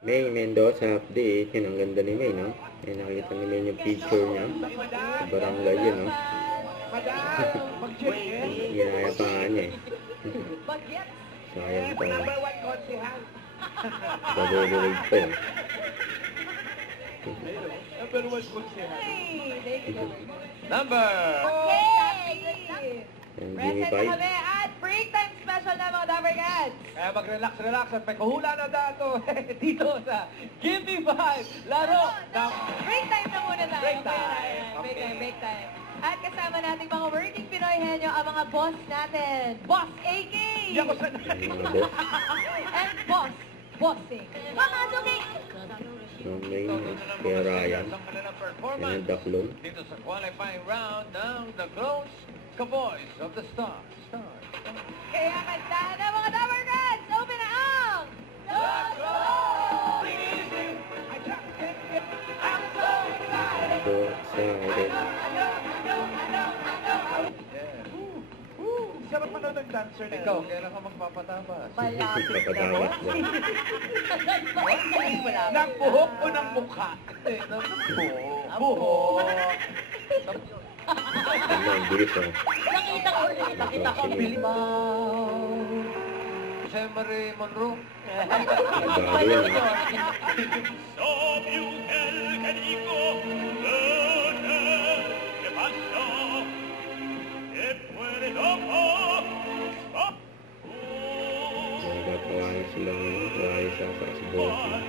May Mendoza update. Yun, ang ganda ni May, no? May nakita ni May yung picture niya. Sa barangay yun, no? Ginaya pa nga niya, eh. Sayang pa. Babubulig pa, eh. Number! Okay! Yung Present Jimmy na 5. kami at break time special na mga Dabber Cats. Kaya mag-relax at may kahula na dato dito sa Gimme 5 laro ng Break time na muna tayo. Break time. Break Okay. time, break time. At kasama nating mga working Pinoy henyo, ang mga boss natin. Boss AK! Hindi ako sanay. Yung mga boss. And boss, bossing. Mamazuki! Yung May, kaya Ryan. Ang kanilang Yan performance ang Daklon. dito sa qualifying round ng The Clones Cowboys of the Stars. Kaya kanta na mga Dabber Cats! Open na ang... So excited. Sarap manood ng dancer na ikaw. Kailan ka magpapatabas? Malapit na Napatawas boss. na. Ng buhok o ng mukha? Ng buhok. Ano, ang bilis, oh. Nakita ko ulit. Nakita ko. Bilibaw. Jose Marie Monroe. Bago yan, eh. Nagpapawala sila ngayon. Wala sa si Bossy.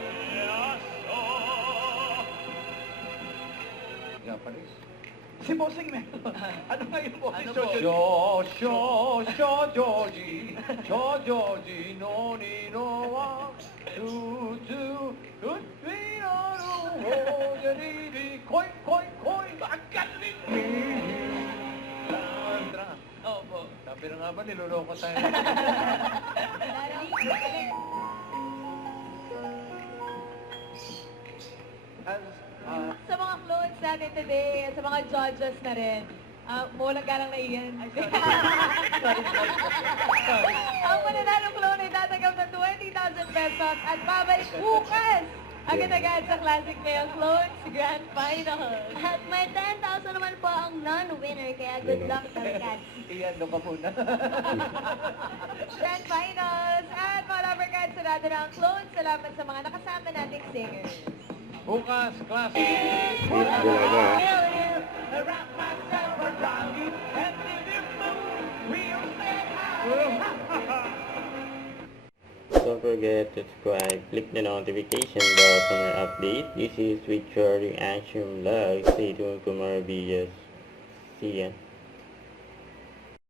Japanese. Si Bossing meron. Ano nga yung Bossing? Ano po? Joji. No, ni, no, wa. Three, no, koi. Ang galing! Opo. Sabi na nga ba, niloloko tayo. Sa mga clones natin today, at sa mga judges na rin, mulang galang na iyan. Ang mananalong clone ay tatanggap ng 20,000 pesos at babalik bukas agad-agad sa Classic Mayo Clones Grand Final. At may 10,000 naman po ang non-winner, kaya good luck sa cats. Iyan, doon ka muna. Grand Finals! At mga Dabber Cats, sarado na ang clones. Salamat sa mga nakasama nating singers. Bukas, klase. Bulaga, ah. Don't forget to subscribe, click the notification bell for more update. This is with your reaction vlog. Stay tuned for more videos. See ya.